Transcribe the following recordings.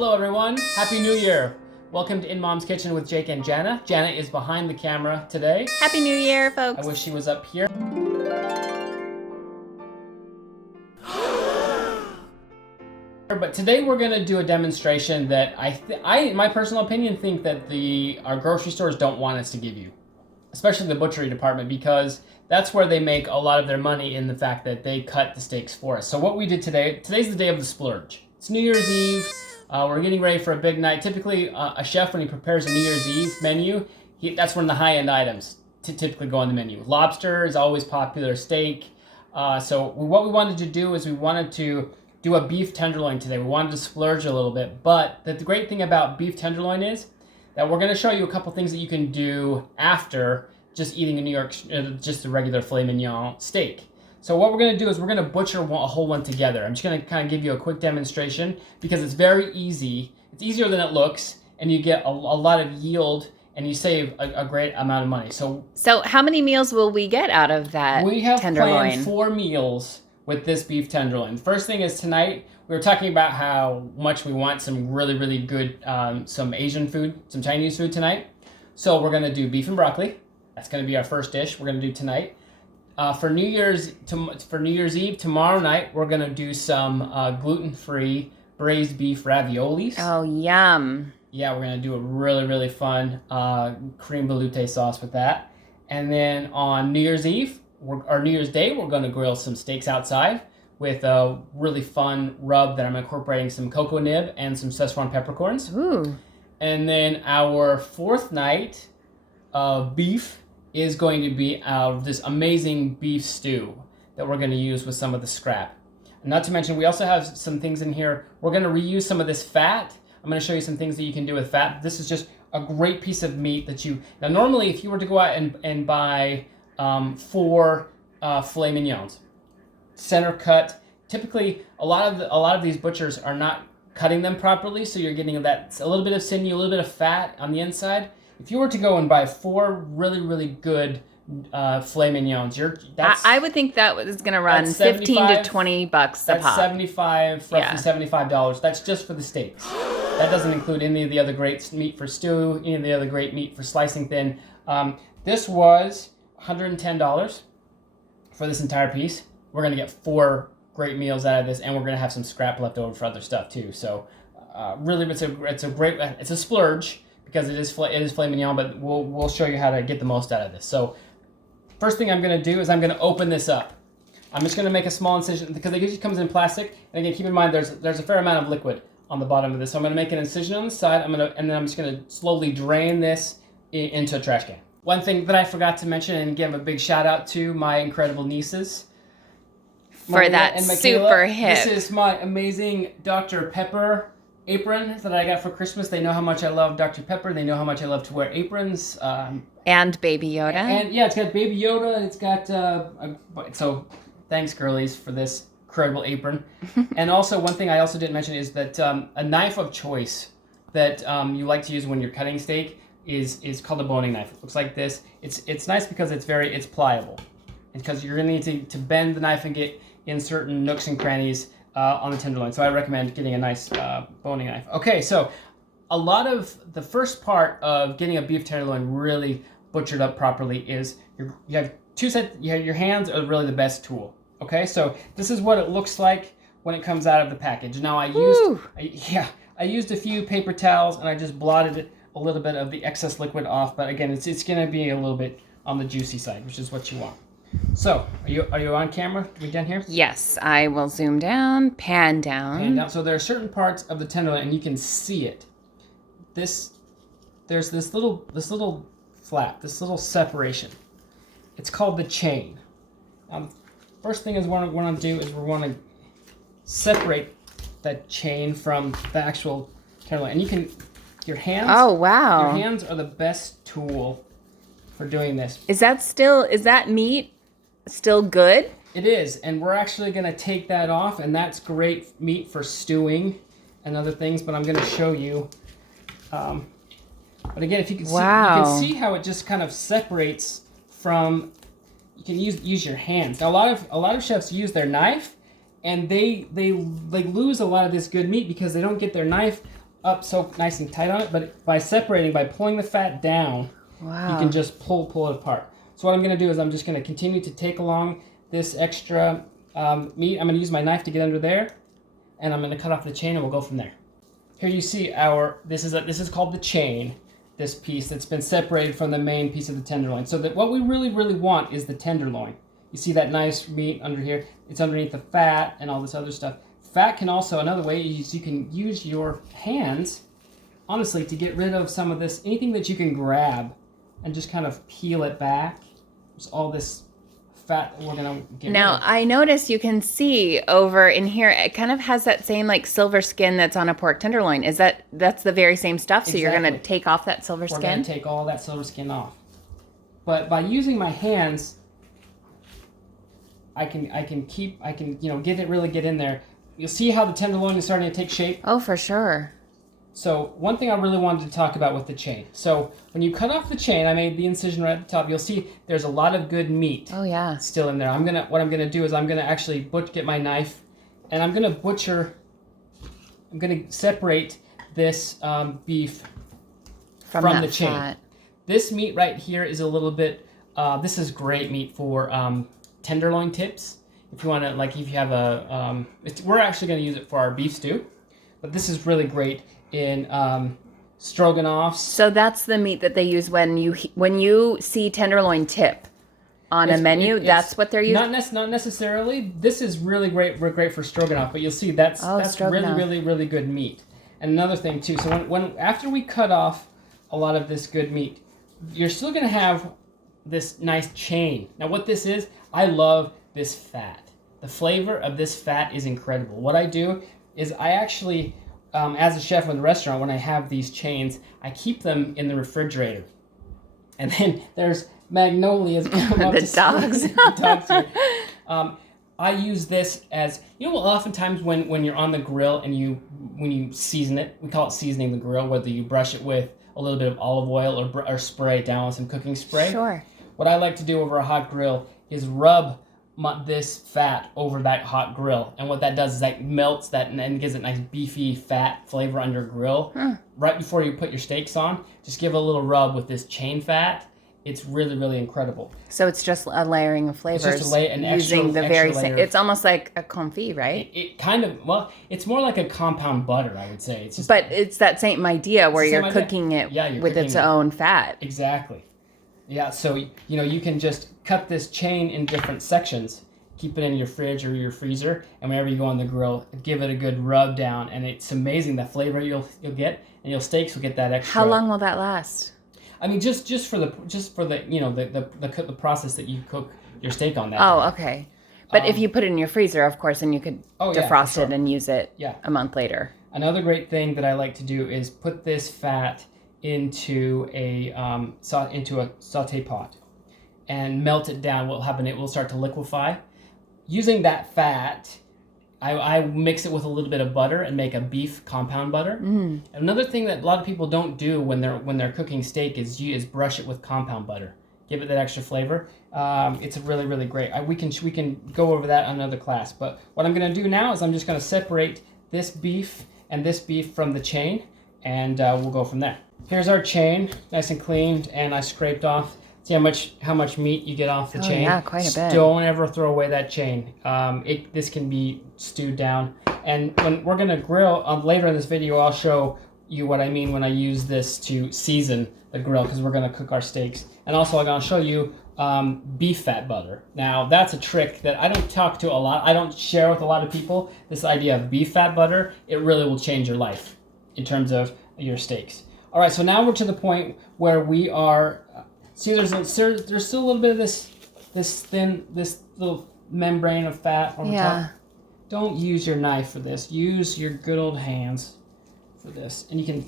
Hello everyone, Happy New Year! Welcome to In Mom's Kitchen with Jake and Jana. Jana is behind the camera today. Happy New Year, folks. I wish she was up here. But today we're going to do a demonstration that I, in my personal opinion, think that our grocery stores don't want us to give you. Especially the butchery department, because that's where they make a lot of their money, in the fact that they cut the steaks for us. So what we did today's the day of the splurge. It's New Year's Eve. We're getting ready for a big night. Typically, a chef, when he prepares a New Year's Eve menu, that's when the high-end items typically go on the menu. Lobster is always popular, steak. So what we wanted to do is we wanted to do a beef tenderloin today. We wanted to splurge a little bit, but the great thing about beef tenderloin is that we're going to show you a couple things that you can do after just eating just a regular filet mignon steak. So what we're going to do is we're going to butcher a whole one together. I'm just going to kind of give you a quick demonstration because it's very easy. It's easier than it looks, and you get a lot of yield, and you save a great amount of money. So how many meals will we get out of that tenderloin? We have planned 4 meals with this beef tenderloin. First thing is tonight, we were talking about how much we want some really, really good, some Asian food, some Chinese food tonight. So we're gonna do beef and broccoli. That's gonna be our first dish we're gonna do tonight. For New Year's Eve, tomorrow night, we're gonna do some gluten-free braised beef raviolis. Oh, yum. Yeah, we're gonna do a really, really fun cream veloute sauce with that. And then on New Year's Eve, New Year's Day, we're going to grill some steaks outside with a really fun rub that I'm incorporating some cocoa nib and some Szechuan peppercorns. Ooh. And then our fourth night of beef is going to be this amazing beef stew that we're going to use with some of the scrap. And not to mention, we also have some things in here. We're going to reuse some of this fat. I'm going to show you some things that you can do with fat. This is just a great piece of meat that now normally if you were to go out and buy 4 filet mignons, center cut. Typically, a lot of these butchers are not cutting them properly, so you're getting a little bit of sinew, a little bit of fat on the inside. If you were to go and buy 4 really, really good filet mignons, I would think that was going to run $15 to $20 a pop. That's roughly $75. That's just for the steaks. That doesn't include any of the other great meat for stew, any of the other great meat for slicing thin. This was $110 for this entire piece. We're going to get 4 great meals out of this, and we're going to have some scrap left over for other stuff too. So really, it's a splurge because it is filet mignon, but we'll show you how to get the most out of this. So first thing I'm going to do is I'm going to open this up. I'm just going to make a small incision because it usually comes in plastic. And again, keep in mind there's a fair amount of liquid on the bottom of this. So I'm going to make an incision on the side. And then I'm just going to slowly drain this into a trash can. One thing that I forgot to mention and give a big shout out to my incredible nieces. For that super hip. This is my amazing Dr. Pepper apron that I got for Christmas. They know how much I love Dr. Pepper. They know how much I love to wear aprons. And Baby Yoda. And yeah, it's got Baby Yoda. It's got, so thanks girlies for this incredible apron. And also one thing I also didn't mention is that a knife of choice that you like to use when you're cutting steak is called a boning knife. It looks like this. It's nice because it's pliable, and because you're gonna need to bend the knife and get in certain nooks and crannies on the tenderloin. So I recommend getting a nice boning knife. Okay, so a lot of the first part of getting a beef tenderloin really butchered up properly is you have your hands are really the best tool. Okay, so this is what it looks like when it comes out of the package. Now I used a few paper towels and I just blotted a little bit of the excess liquid off, but again, it's going to be a little bit on the juicy side, which is what you want. So, are you on camera? Are we done here? Yes, I will zoom down, pan down. So there are certain parts of the tenderloin, and you can see it. There's this little flap, this little separation. It's called the chain. Now, the first thing is what we want to do is we want to separate that chain from the actual tenderloin, and you can. Your hands. Oh, wow. Your hands are the best tool for doing this. Is that meat still good? It is, and we're actually going to take that off, and that's great meat for stewing and other things, but I'm going to show you. But again, if you can see, you can see how it just kind of separates from, you can use your hands. Now, a lot of chefs use their knife, and they lose a lot of this good meat because they don't get their knife up so nice and tight on it, but by separating, by pulling the fat down, wow. you can just pull it apart. So what I'm going to do is I'm just going to continue to take along this extra meat. I'm going to use my knife to get under there, and I'm going to cut off the chain, and we'll go from there. Here you see this is called the chain, this piece that's been separated from the main piece of the tenderloin. So that what we really, really want is the tenderloin. You see that nice meat under here? It's underneath the fat and all this other stuff. Fat can also, another way is you can use your hands, honestly, to get rid of some of this, anything that you can grab and just kind of peel it back. There's all this fat that we're gonna get now rid of. I noticed you can see over in here it kind of has that same like silver skin that's on a pork tenderloin. That's the very same stuff? So you're gonna take off that silver skin? We're gonna take all that silver skin off. But by using my hands, I can really get in there. You'll see how the tenderloin is starting to take shape. Oh, for sure. So one thing I really wanted to talk about with the chain. So when you cut off the chain, I made the incision right at the top. You'll see there's a lot of good meat. Oh yeah. Still in there. What I'm gonna do is I'm gonna actually get my knife, and I'm gonna separate this beef from the chain. Fat. This meat right here is a little bit. This is great meat for tenderloin tips. If you want to, like, if you have we're actually going to use it for our beef stew, but this is really great in stroganoffs. So that's the meat that they use when you see tenderloin tip on a menu. That's what they're using. Not necessarily. This is really great for stroganoff, but you'll see that's really really good meat. And another thing too. So after we cut off a lot of this good meat, you're still going to have this nice chain. Now what this is, I love this fat. The flavor of this fat is incredible. What I do is I actually, as a chef in the restaurant, when I have these chains, I keep them in the refrigerator. And then there's magnolias. The dogs. The dogs here. I use this as, oftentimes when you're on the grill and when you season it, we call it seasoning the grill, whether you brush it with a little bit of olive oil or spray it down with some cooking spray. Sure. What I like to do over a hot grill is rub this fat over that hot grill, and what that does is that melts that and gives it nice beefy fat flavor on your grill. Right before you put your steaks on, just give it a little rub with this chain fat. It's really really incredible. So it's just a layering of flavors. It's just an using the extra very layer. same. It's almost like a confit, right? It kind of, well, it's more like a compound butter, I would say. It's just, but it's that same idea where you're idea. cooking it you're with cooking its own fat. Exactly. Yeah, so you can just cut this chain in different sections, keep it in your fridge or your freezer, and whenever you go on the grill, give it a good rub down, and it's amazing the flavor you'll get, and your steaks will get that extra. How long will that last? I mean, just for the the process that you cook your steak on that. Oh, okay. But if you put it in your freezer, of course, then you could defrost it and use it a month later. Another great thing that I like to do is put this fat into a saute pot and melt it down. What will happen? It will start to liquefy. Using that fat, I mix it with a little bit of butter and make a beef compound butter. Another thing that a lot of people don't do when they're cooking steak is brush it with compound butter. Give it that extra flavor. It's really really great. We can go over that on another class. But what I'm going to do now is I'm just going to separate this beef and this beef from the chain, and we'll go from there. Here's our chain, nice and cleaned, and I scraped off. See how much meat you get off the chain. Yeah, quite a bit. Don't ever throw away that chain. This can be stewed down. And when we're gonna grill later in this video, I'll show you what I mean when I use this to season the grill, because we're gonna cook our steaks. And also I'm gonna show you beef fat butter. Now that's a trick that I don't talk to a lot. I don't share with a lot of people. This idea of beef fat butter, it really will change your life in terms of your steaks. All right, so now we're to the point where we are. See, there's still a little bit of this little membrane of fat on the top. Don't use your knife for this. Use your good old hands for this, and you can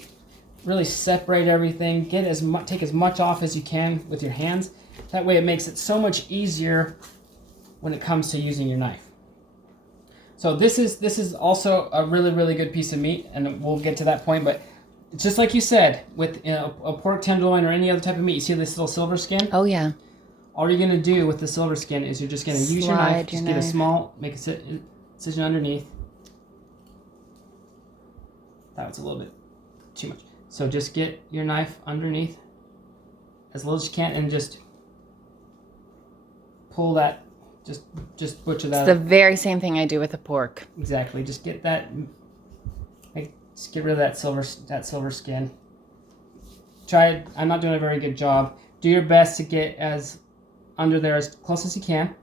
really separate everything. Take as much off as you can with your hands. That way, it makes it so much easier when it comes to using your knife. So this is also a really really good piece of meat, and we'll get to that point, but. Just like you said, with a pork tenderloin or any other type of meat, you see this little silver skin? Oh, yeah. All you're going to do with the silver skin is you're just going to use your knife, just get a small, make a incision underneath. That was a little bit too much. So just get your knife underneath as little as you can and just pull that, just butcher that. It's the very same thing I do with the pork. Exactly. Just get that, just get rid of that silver skin. Try it. I'm not doing a very good job. Do your best to get as under there as close as you can,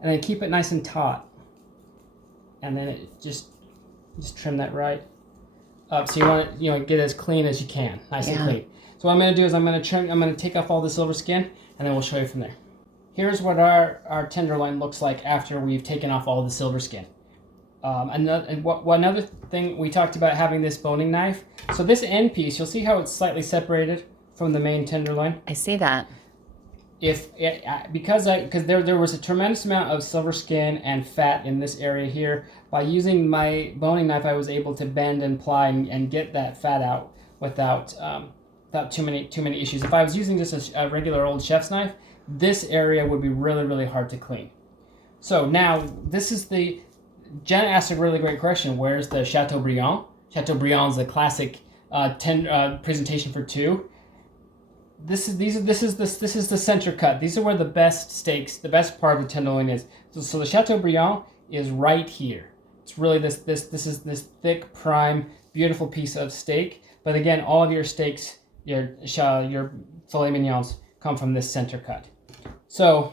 and then keep it nice and taut. And then it just trim that right up. So you want it, get it as clean as you can, nice and clean. So what I'm going to do is I'm going to take off all the silver skin, and then we'll show you from there. Here's what our tenderloin looks like after we've taken off all the silver skin. Another thing, we talked about having this boning knife. So this end piece, you'll see how it's slightly separated from the main tenderloin. I see that. Because there was a tremendous amount of silver skin and fat in this area here. By using my boning knife, I was able to bend and ply and get that fat out without too many issues. If I was using just a regular old chef's knife, this area would be really, really hard to clean. So now Jen asked a really great question. Where's the Chateaubriand? Chateaubriand is a classic presentation for two. This is the center cut. These are where the best steaks, the best part of the tenderloin is. So the Chateaubriand is right here. It's really this is this thick, prime, beautiful piece of steak. But again, all of your steaks, your filet mignons, come from this center cut. So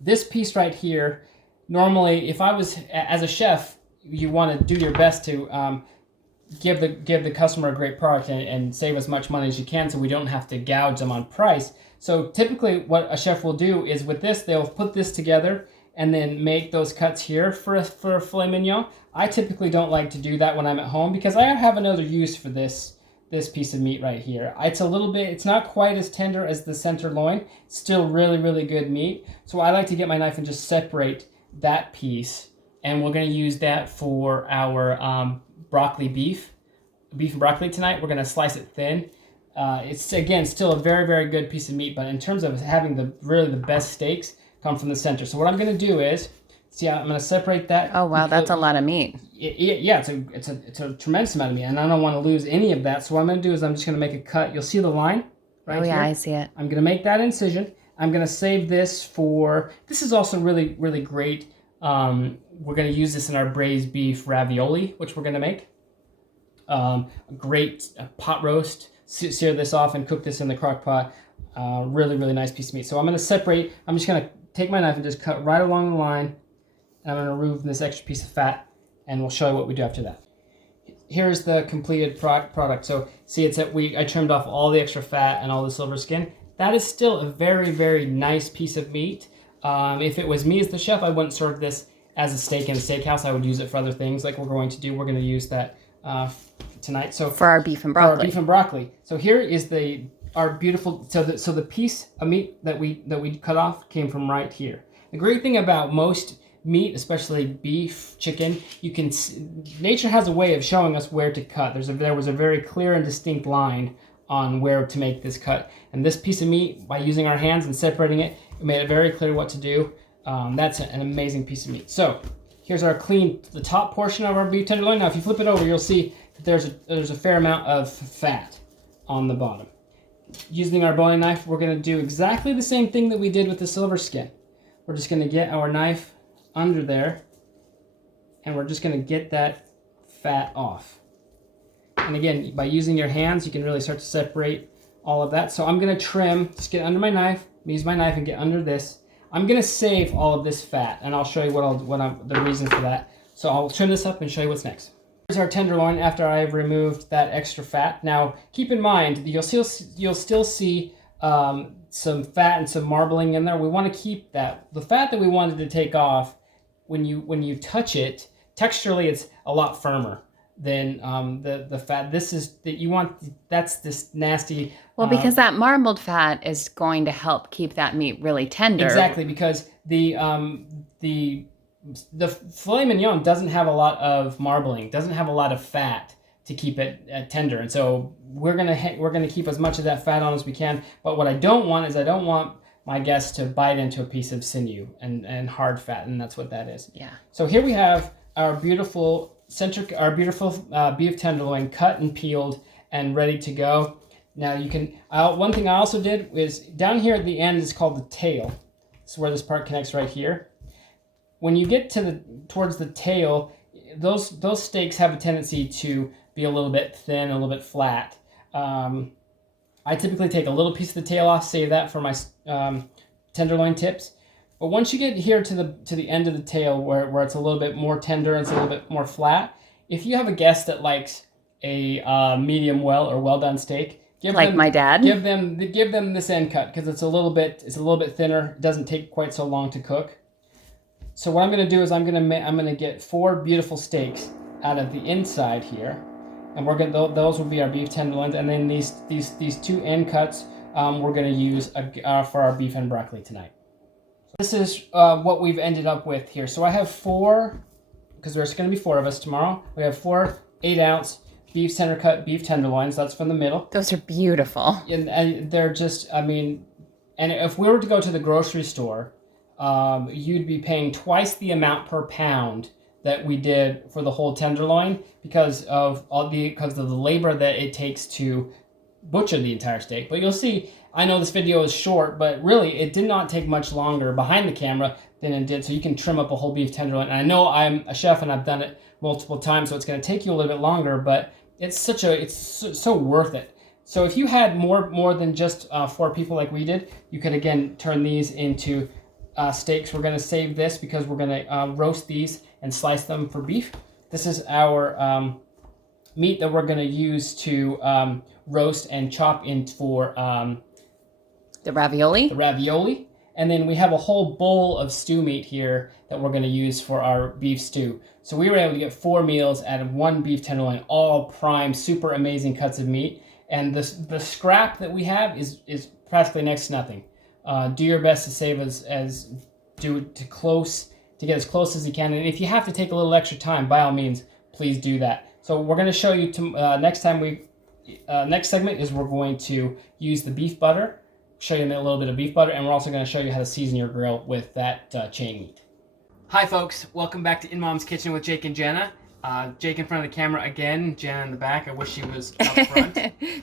this piece right here, normally, if I was as a chef, you want to do your best to give the customer a great product and save as much money as you can, so we don't have to gouge them on price. So typically, what a chef will do is with this, they'll put this together and then make those cuts here for a filet mignon. I typically don't like to do that when I'm at home because I have another use for this piece of meat right here. It's not quite as tender as the center loin. It's still really, really good meat. So I like to get my knife and just separate that piece, and we're going to use that for our beef and broccoli tonight. We're going to slice it thin. It's again still a very, very good piece of meat, but in terms of having the best steaks come from the center. So what I'm going to do is, I'm going to separate that. Oh wow, that's a lot of meat. Yeah, it's a tremendous amount of meat, and I don't want to lose any of that. So what I'm going to do is I'm just going to make a cut. You'll see the line right here. Oh yeah, I see it. I'm going to make that incision. I'm going to save this for. This is also really, really great. We're going to use this in our braised beef ravioli, which we're going to make. Great pot roast. Sear this off and cook this in the crock pot. Really, really nice piece of meat. So I'm going to separate. I'm just going to take my knife and just cut right along the line. And I'm going to remove this extra piece of fat, and we'll show you what we do after that. Here's the completed product. So see, I trimmed off all the extra fat and all the silver skin. That is still a very, very nice piece of meat. If it was me as the chef, I wouldn't serve this as a steak in a steakhouse. I would use it for other things like we're going to do. We're going to use that tonight. So for our beef and broccoli. For our beef and broccoli. So here is our beautiful. So the piece of meat that we cut off came from right here. The great thing about most meat, especially beef, chicken, nature has a way of showing us where to cut. There was a very clear and distinct line on where to make this cut. And this piece of meat, by using our hands and separating it, it made it very clear what to do. That's an amazing piece of meat. So here's the top portion of our beef tenderloin. Now, if you flip it over, you'll see that there's a fair amount of fat on the bottom. Using our boning knife, we're going to do exactly the same thing that we did with the silver skin. We're just going to get our knife under there, and we're just going to get that fat off. And again, by using your hands, you can really start to separate all of that. So I'm going to trim, just get under my knife, use my knife and get under this. I'm going to save all of this fat, and I'll show you the reason for that. So I'll trim this up and show you what's next. Here's our tenderloin after I've removed that extra fat. Now, keep in mind, you'll still see some fat and some marbling in there. We want to keep that. The fat that we wanted to take off, when you touch it, texturally it's a lot firmer than the fat. That's this nasty. Well, because that marbled fat is going to help keep that meat really tender. Exactly, because the filet mignon doesn't have a lot of marbling, doesn't have a lot of fat to keep it tender, and so we're gonna keep as much of that fat on as we can. But what I don't want is my guests to bite into a piece of sinew and hard fat, and that's what that is. Yeah. So here we have our beautiful our beautiful beef tenderloin cut and peeled and ready to go. Now you can, one thing I also did is down here at the end is called the tail. This is where this part connects right here. When you get towards the tail, those steaks have a tendency to be a little bit thin, a little bit flat. I typically take a little piece of the tail off, save that for my tenderloin tips. But once you get here to the end of the tail where it's a little bit more tender and it's a little bit more flat, if you have a guest that likes a medium well or well done steak, my dad, give them this end cut because it's a little bit thinner. It doesn't take quite so long to cook. So what I'm going to do is I'm going to get 4 beautiful steaks out of the inside here, and those will be our beef tenderloins, and then these 2 end cuts we're going to use for our beef and broccoli tonight. This is what we've ended up with here. So I have 4, because there's going to be 4 of us tomorrow. We have 4 8-ounce beef center cut beef tenderloins. That's from the middle. Those are beautiful. And they're just, I mean, and if we were to go to the grocery store, you'd be paying twice the amount per pound that we did for the whole tenderloin because of the labor that it takes to butcher the entire steak. But you'll see, I know this video is short, but really it did not take much longer behind the camera than it did. So you can trim up a whole beef tenderloin. And I know I'm a chef and I've done it multiple times, so it's going to take you a little bit longer, but it's so worth it. So if you had more than just 4 people like we did, you could again turn these into steaks. We're going to save this because we're going to roast these and slice them for beef. This is our meat that we're going to use to roast and chop in for the ravioli. And then we have a whole bowl of stew meat here that we're going to use for our beef stew. So we were able to get 4 meals out of 1 beef tenderloin, all prime, super amazing cuts of meat. And the scrap that we have is practically next to nothing. Do your best to save to get as close as you can. And if you have to take a little extra time, by all means, please do that. So we're going to show you next segment is we're going to use the beef butter, show you a little bit of beef butter, and we're also going to show you how to season your grill with that chain meat. Hi folks, welcome back to In Mom's Kitchen with Jake and Jenna. Jake in front of the camera again, Jenna in the back. I wish she was up front.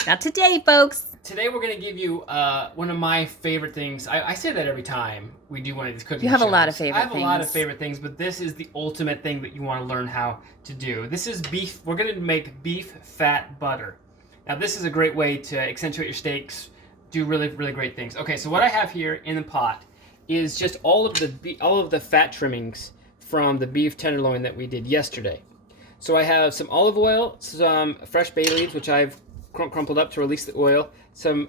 Not today, folks. Today we're going to give you one of my favorite things. I say that every time we do one of these cooking shows. You have a lot of favorite things. I have a lot of favorite things, but this is the ultimate thing that you want to learn how to do. This is beef. We're going to make beef fat butter. Now this is a great way to accentuate your steaks, do really, really great things. Okay, so what I have here in the pot is just all of the fat trimmings from the beef tenderloin that we did yesterday. So I have some olive oil, some fresh bay leaves, which I've crumpled up to release the oil, some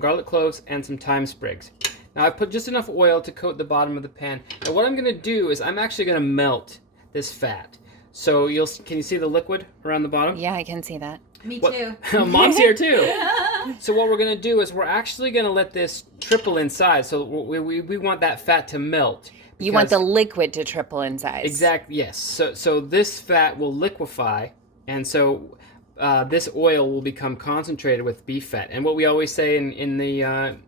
garlic cloves, and some thyme sprigs. Now I've put just enough oil to coat the bottom of the pan. Now what I'm going to do is I'm actually going to melt this fat. So can you see the liquid around the bottom? Yeah, I can see that. Me too. Mom's here too. So what we're going to do is we're actually going to let this triple in size. So we want that fat to melt. You want the liquid to triple in size. Exactly, yes. So this fat will liquefy, and so this oil will become concentrated with beef fat. And what we always say in the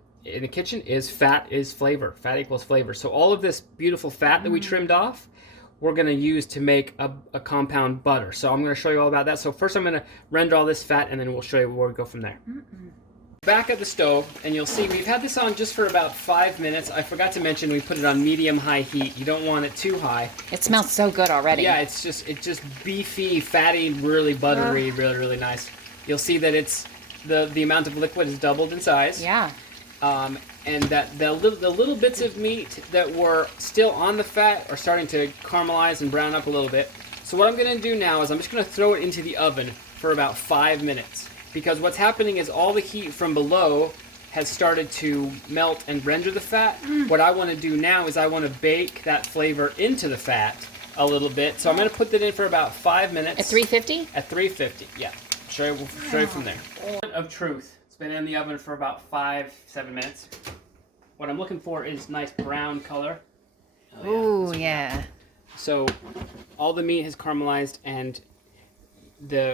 kitchen is fat is flavor. Fat equals flavor. So all of this beautiful fat that we trimmed off, we're going to use to make a compound butter. So I'm going to show you all about that. So first I'm going to render all this fat, and then we'll show you where we go from there. Back at the stove, and you'll see we've had this on just for about 5 minutes. I forgot to mention we put it on medium-high heat. You don't want it too high. It smells so good already. Yeah, it's just beefy, fatty, really buttery, really, really nice. You'll see that it's the amount of liquid is doubled in size. Yeah. And that the little bits of meat that were still on the fat are starting to caramelize and brown up a little bit. So what I'm going to do now is I'm just going to throw it into the oven for about 5 minutes. Because what's happening is all the heat from below has started to melt and render the fat. What I want to do now is I want to bake that flavor into the fat a little bit. So I'm going to put that in for about 5 minutes. At 350? At 350, yeah. Show you from there. Moment of truth. It's been in the oven for about 5-7 minutes. What I'm looking for is nice brown color. Oh, yeah. So all the meat has caramelized, and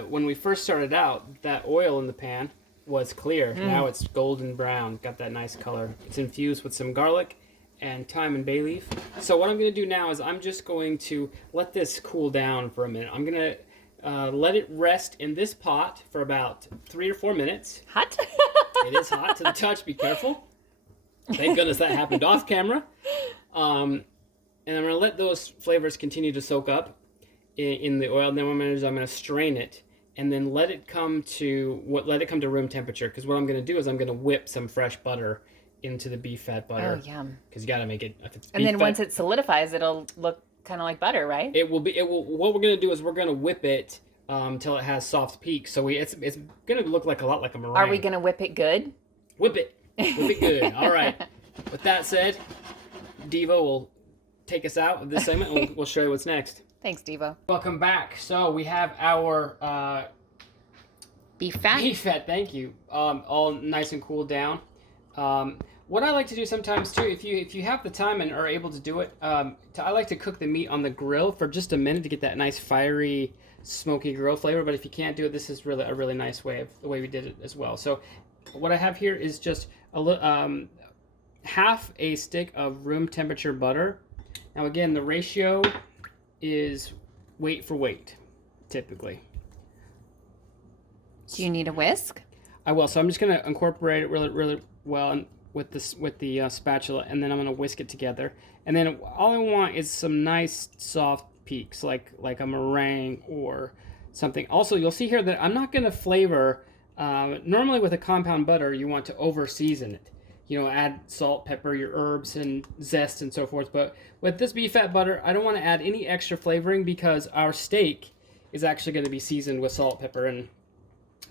when we first started out, that oil in the pan was clear. Now it's golden brown, got that nice color. It's infused with some garlic and thyme and bay leaf. So what I'm going to do now is I'm just going to let this cool down for a minute. I'm going to let it rest in this pot for about 3 or 4 minutes. Hot? It is hot to the touch. Be careful. Thank goodness that happened off camera. And I'm going to let those flavors continue to soak up in the oil. And then what I'm going to do is I'm going to strain it and then let it come to room temperature. Because what I'm going to do is I'm going to whip some fresh butter into the beef fat butter. Oh, yum. Because you got to make it. If it's And then beef fat, once it solidifies, it'll look kind of like butter, right? it will. What we're going to do is we're going to whip it till it has soft peaks. So it's going to look like a lot like a meringue. Are we going to whip it good? Whip it. Whip it good. All right. With that said, Devo will take us out of this segment and we'll show you what's next. Thanks, Devo. Welcome back. So we have our Beef fat? beef fat, thank you, all nice and cooled down. What I like to do sometimes too, if you have the time and are able to do it, I like to cook the meat on the grill for just a minute to get that nice fiery, smoky grill flavor. But if you can't do it, this is really a really nice way of the way we did it as well. So what I have here is just half a stick of room temperature butter. Now again, the ratio is weight for weight, typically. Do you need a whisk? I will. So I'm just going to incorporate it really well with the spatula, and then I'm going to whisk it together. And then all I want is some nice soft peaks, like a meringue or something. Also, you'll see here that I'm not going to flavor. Normally with a compound butter, you want to over season it. Add salt, pepper, your herbs, and zest, and so forth. But with this beef fat butter, I don't want to add any extra flavoring because our steak is actually going to be seasoned with salt, pepper, and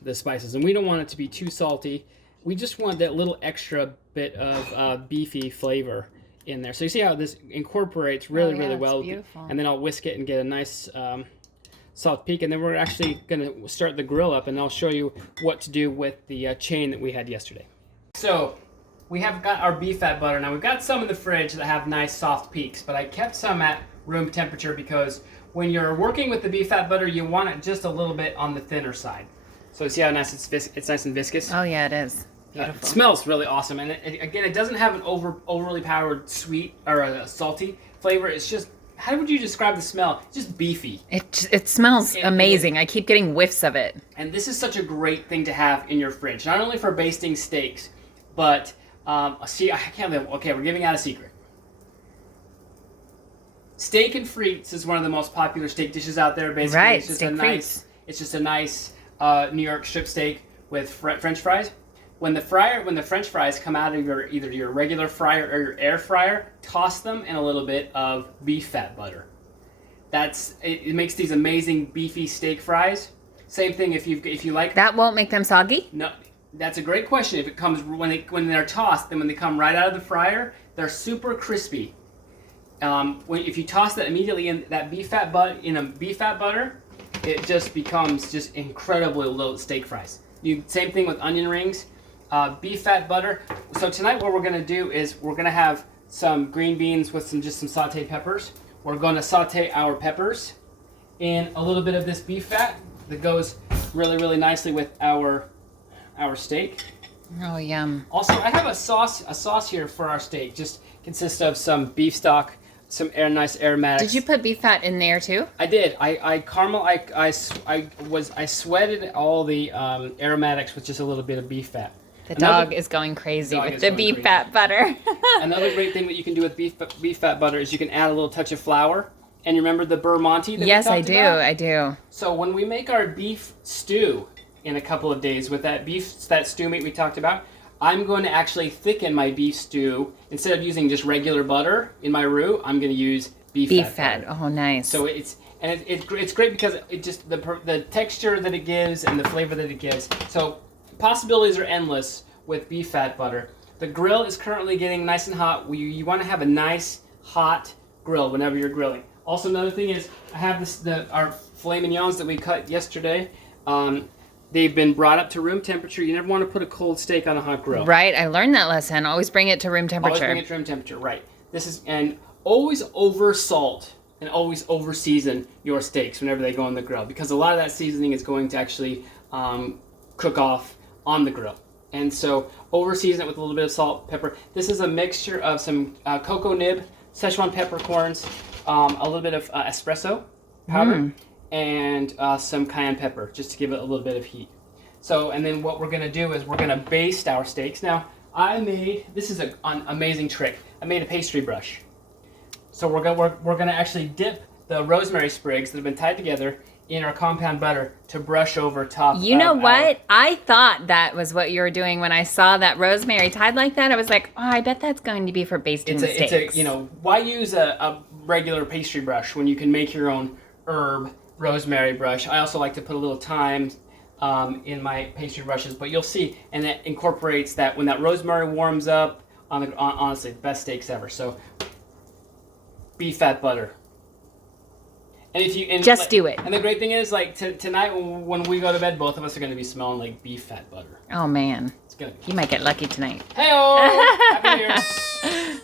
the spices. And we don't want it to be too salty. We just want that little extra bit of beefy flavor in there. So you see how this incorporates really well. Beautiful. And then I'll whisk it and get a nice soft peak. And then we're actually going to start the grill up, and I'll show you what to do with the chain that we had yesterday. So we have got our beef fat butter. Now we've got some in the fridge that have nice soft peaks, but I kept some at room temperature because when you're working with the beef fat butter, you want it just a little bit on the thinner side. So you see how nice it's nice and viscous? Oh, yeah, it is. It smells really awesome. And again, it doesn't have an overly powered sweet or a salty flavor. It's just, how would you describe the smell? It's just beefy. It smells amazing. I keep getting whiffs of it. And this is such a great thing to have in your fridge, not only for basting steaks, but see, I can't live. Okay, we're giving out a secret. Steak and frites is one of the most popular steak dishes out there. Basically, right, it's just steak frites. It's just a nice New York strip steak with French fries. When the French fries come out of either your regular fryer or your air fryer, toss them in a little bit of beef fat butter. It makes these amazing beefy steak fries. Same thing if you like. That won't make them soggy? No. That's a great question. If it comes when they're tossed, then when they come right out of the fryer, they're super crispy. If you toss that immediately in that beef fat butter, it just becomes just incredibly little steak fries. Same thing with onion rings, beef fat butter. So tonight what we're gonna do is we're gonna have some green beans with some sauteed peppers. We're gonna saute our peppers in a little bit of this beef fat that goes really nicely with our steak. Oh, yum. Also, I have a sauce here for our steak. Just consists of some beef stock, some nice aromatics. Did you put beef fat in there too? I did. I sweated all the aromatics with just a little bit of beef fat. The dog is going crazy with the beef fat butter. Another great thing that you can do with beef fat butter is you can add a little touch of flour. And you remember the beurre Monty that yes, we talked about? I do. So when we make our beef stew in a couple of days with that stew meat we talked about, I'm going to actually thicken my beef stew. Instead of using just regular butter in my roux, I'm going to use beef fat. Oh, nice. So it's great because it just the texture that it gives and the flavor that it gives. So possibilities are endless with beef fat butter. The grill is currently getting nice and hot. You want to have a nice hot grill whenever you're grilling. Also, another thing is I have our filet mignons that we cut yesterday. They've been brought up to room temperature. You never want to put a cold steak on a hot grill. Right, I learned that lesson. Always bring it to room temperature. Always bring it to room temperature, right. And always over salt and always over season your steaks whenever they go on the grill, because a lot of that seasoning is going to actually cook off on the grill. And so over season it with a little bit of salt, pepper. This is a mixture of some cocoa nib, Szechuan peppercorns, a little bit of espresso powder, and some cayenne pepper, just to give it a little bit of heat. So, and then what we're gonna do is we're gonna baste our steaks. Now, this is an amazing trick. I made a pastry brush. So we're gonna actually dip the rosemary sprigs that have been tied together in our compound butter to brush over top. You know what? I thought that was what you were doing when I saw that rosemary tied like that. I was like, oh, I bet that's going to be for basting the steaks. Why use a regular pastry brush when you can make your own herb rosemary brush? I also like to put a little thyme in my pastry brushes, but you'll see, and it incorporates that when that rosemary warms up. Honestly, the best steaks ever. So, beef fat butter. And if you just do it. And the great thing is, like tonight when we go to bed, both of us are going to be smelling like beef fat butter. Oh man, it's gonna be. You might get lucky tonight. Hey-o! Happy New Year.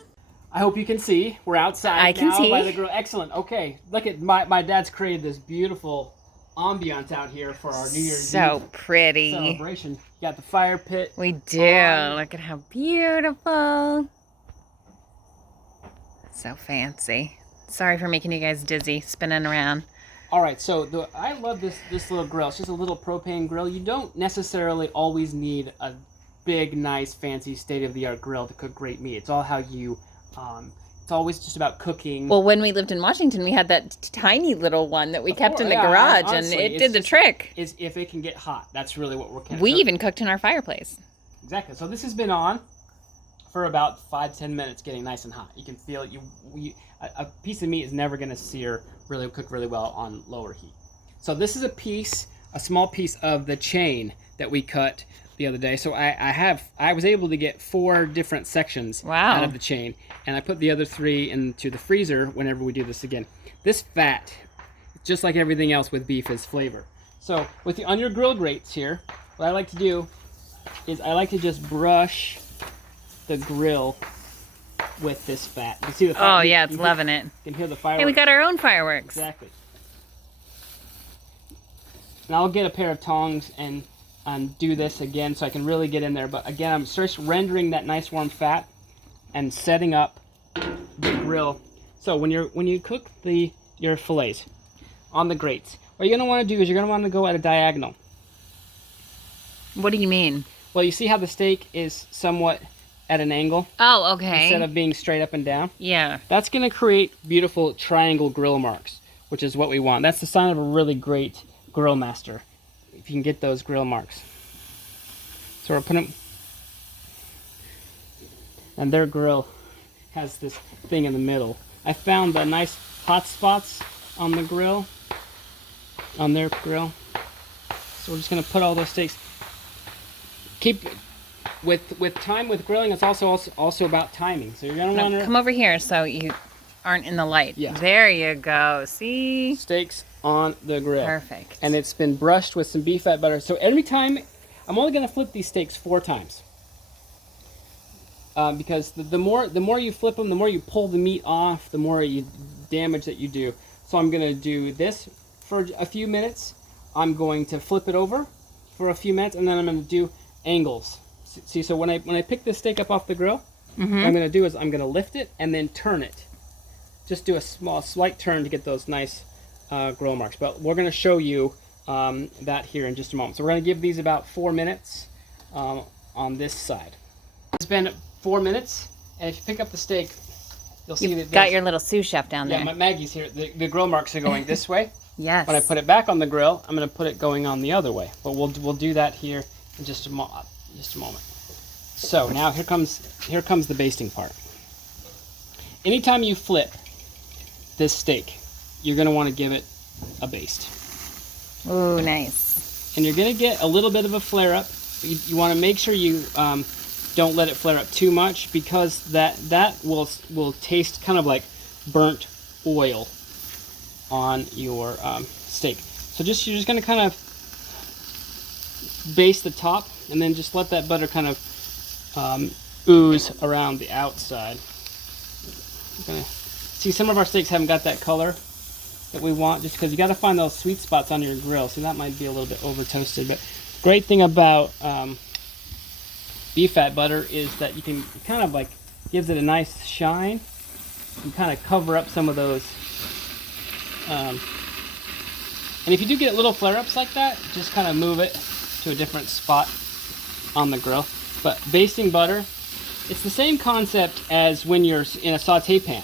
I hope you can see. We're outside I can now see. by the grill. Excellent. Okay, look at my dad's created this beautiful ambiance out here for our New Year's so Eve pretty celebration. You got the fire pit. We do. Look at how beautiful. So fancy. Sorry for making you guys dizzy, spinning around. All right, so I love this little grill. It's just a little propane grill. You don't necessarily always need a big, nice, fancy, state-of-the-art grill to cook great meat. It's all how you. It's always just about cooking. Well, when we lived in Washington, we had that tiny little one that we kept in the garage, honestly, and it did the trick. Is if it can get hot. That's really what we're. We even cooked in our fireplace. Exactly. So this has been on for about 5-10 minutes, getting nice and hot. You can feel it. A piece of meat is never going to cook really well on lower heat. So this is a small piece of the chain that we cut the other day. So I was able to get 4 different sections out of the chain, and I put the other 3 into the freezer whenever we do this again. This fat, just like everything else with beef, is flavor. So on your grill grates here, what I like to do is I like to just brush the grill with this fat. You see the fat? Oh yeah, it's loving it. You can hear the fireworks. Hey, we got our own fireworks. Exactly. And I'll get a pair of tongs and do this again so I can really get in there. But again, I'm just rendering that nice warm fat and setting up the grill. So when you cook your fillets on the grates, what you're gonna want to do is you're gonna want to go at a diagonal. What do you mean? Well, you see how the steak is somewhat at an angle? Oh, okay. Instead of being straight up and down? Yeah. That's going to create beautiful triangle grill marks, which is what we want. That's the sign of a really great grill master, if you can get those grill marks. So we're putting... And their grill has this thing in the middle. I found the nice hot spots on the grill, on their grill. So we're just going to put all those steaks... With time with grilling, it's also about timing. So you're gonna want to come over here so you aren't in the light. Yeah. There you go. See? Steaks on the grill. Perfect. And it's been brushed with some beef fat butter. So every time, I'm only gonna flip these steaks 4 times. Because the more you flip them, the more you pull the meat off, the more damage that you do. So I'm gonna do this for a few minutes. I'm going to flip it over for a few minutes, and then I'm gonna do angles. See, so when I pick this steak up off the grill, what I'm going to do is I'm going to lift it and then turn it. Just do a slight turn to get those nice grill marks. But we're going to show you that here in just a moment. So we're going to give these about 4 minutes on this side. It's been 4 minutes, and if you pick up the steak, you'll see that got your little sous chef down there. Yeah, Maggie's here. The grill marks are going this way. Yes. When I put it back on the grill, I'm going to put it going on the other way. But we'll do that here in just a moment. So now here comes the basting part. Anytime you flip this steak, you're going to want to give it a baste. Ooh, nice. And you're going to get a little bit of a flare up. You want to make sure you don't let it flare up too much, because that will taste kind of like burnt oil on your steak. So you're just going to kind of baste the top, and then just let that butter kind of ooze around the outside. Okay. See, some of our steaks haven't got that color that we want, just because you got to find those sweet spots on your grill. So that might be a little bit over toasted. But great thing about beef fat butter is that you can kind of like gives it a nice shine and kind of cover up some of those. And if you do get little flare-ups like that, just kind of move it to a different spot on the grill. But basting butter, it's the same concept as when you're in a saute pan.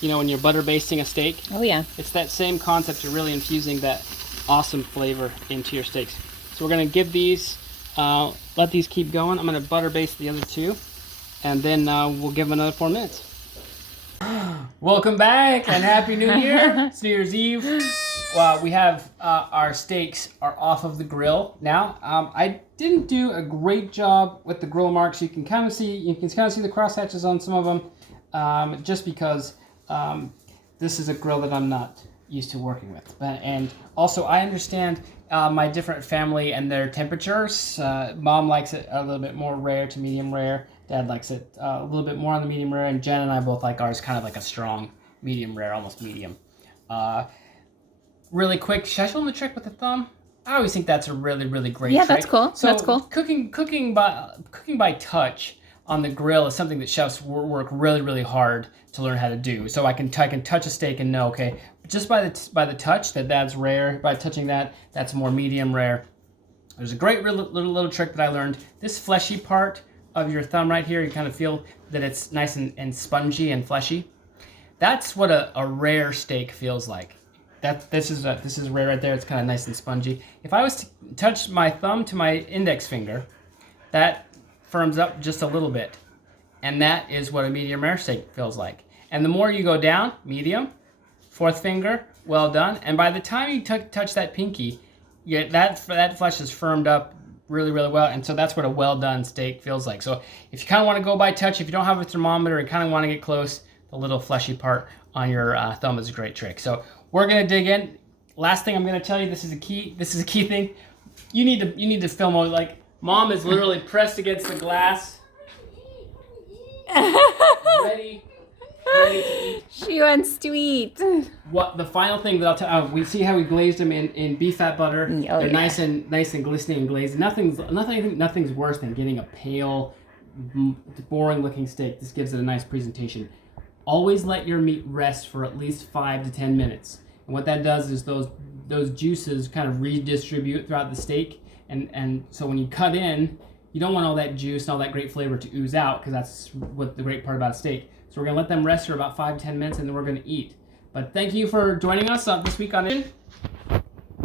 You know, when you're butter basting a steak. Oh yeah. It's that same concept. You're really infusing that awesome flavor into your steaks. So we're gonna give these, let these keep going. I'm gonna butter baste the other two, and then we'll give them another 4 minutes. Welcome back and Happy New Year. It's New Year's Eve. We have our steaks are off of the grill now. I didn't do a great job with the grill marks. You can kind of see the crosshatches on some of them, just because this is a grill that I'm not used to working with. And also I understand my different family and their temperatures. Mom likes it a little bit more rare to medium rare. Dad likes it a little bit more on the medium rare, and Jen and I both like ours kind of like a strong medium rare, almost medium. Really quick, should I show them the trick with the thumb? I always think that's a really, really great trick. Yeah, that's cool. So that's cool. Cooking by touch on the grill is something that chefs work really, really hard to learn how to do. So I can touch a steak and know, okay, just by the touch that's rare. By touching that's more medium rare. There's a great little trick that I learned. This fleshy part of your thumb right here, you kind of feel that it's nice and spongy and fleshy. That's what a rare steak feels like. This is rare right there. It's kind of nice and spongy. If I was to touch my thumb to my index finger, that firms up just a little bit, and that is what a medium rare steak feels like. And the more you go down, medium, fourth finger, well done. And by the time you touch that pinky, that flesh is firmed up really, really well. And so that's what a well done steak feels like. So if you kind of want to go by touch, if you don't have a thermometer and kind of want to get close, the little fleshy part on your thumb is a great trick. So we're gonna dig in. Last thing I'm gonna tell you, this is a key thing. You need to film it. Like, Mom is literally pressed against the glass, ready to eat. She wants to eat. What the final thing that I'll tell? We see how we glazed them in beef fat butter. Oh, They're yeah. nice and glistening and glazed. Nothing's worse than getting a pale, boring looking steak. This gives it a nice presentation. Always let your meat rest for at least 5 to 10 minutes. And what that does is those juices kind of redistribute throughout the steak. And so when you cut in, you don't want all that juice and all that great flavor to ooze out, because that's what the great part about a steak. So we're going to let them rest for about 5 to 10 minutes, and then we're going to eat. But thank you for joining us this week on it.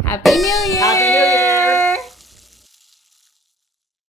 Happy New Year! Happy New Year!